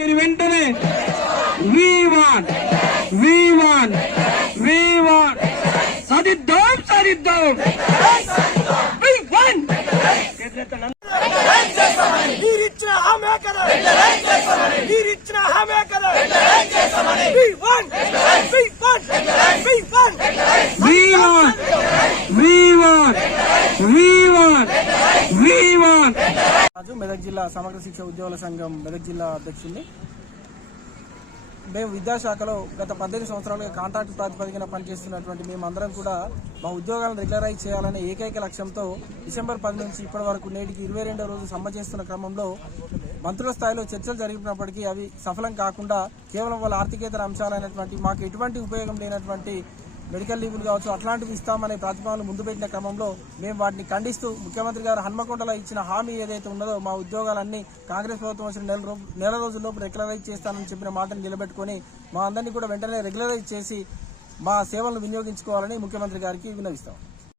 మీరు వెంటనే we want we want we want సాధిద్దాం సాధిద్దాం వి వాన్ మీరిచ్చిన హామీ కదా మీరిచ్చిన హామీ కదా We want! We want! We want! We want we want we want we want Raju Medak జిల్లా సమగ్ర శిక్ష ఉద్యోగుల సంఘం మెదక్ జిల్లా అధ్యక్షుడిని మేము విద్యాశాఖలో గత పద్దెనిమిది సంవత్సరాలుగా కాంట్రాక్ట్ ప్రాతిపదికన పనిచేస్తున్నటువంటి మేమందరం కూడా మా ఉద్యోగాలను రెగ్యులరైజ్ చేయాలనే ఏకైక లక్ష్యంతో డిసెంబర్ పది నుంచి ఇప్పటి వరకు నేటికి ఇరవై రెండో రోజు సమ్మె చేస్తున్న క్రమంలో మంత్రుల స్థాయిలో చర్చలు జరిగినప్పటికీ అవి సఫలం కాకుండా కేవలం వాళ్ళ ఆర్థికేతర అంశాలైనటువంటి మాకు ఎటువంటి ఉపయోగం లేనటువంటి మెడికల్ లీవులు కావచ్చు అట్లాంటివి ఇస్తామనే ప్రతిపాదనలు ముందు పెట్టిన క్రమంలో మేము వాటిని ఖండిస్తూ ముఖ్యమంత్రి గారు హన్మకొండలో ఇచ్చిన హామీ ఏదైతే ఉన్నదో మా ఉద్యోగాలన్నీ కాంగ్రెస్ ప్రభుత్వం వచ్చిన నెల నెల రోజుల్లోపు రెగ్యులరైజ్ చేస్తానని చెప్పిన మాటను నిలబెట్టుకొని మా అందరినీ కూడా వెంటనే రెగ్యులరైజ్ చేసి మా సేవలను వినియోగించుకోవాలని ముఖ్యమంత్రి గారికి విన్నవిస్తాం.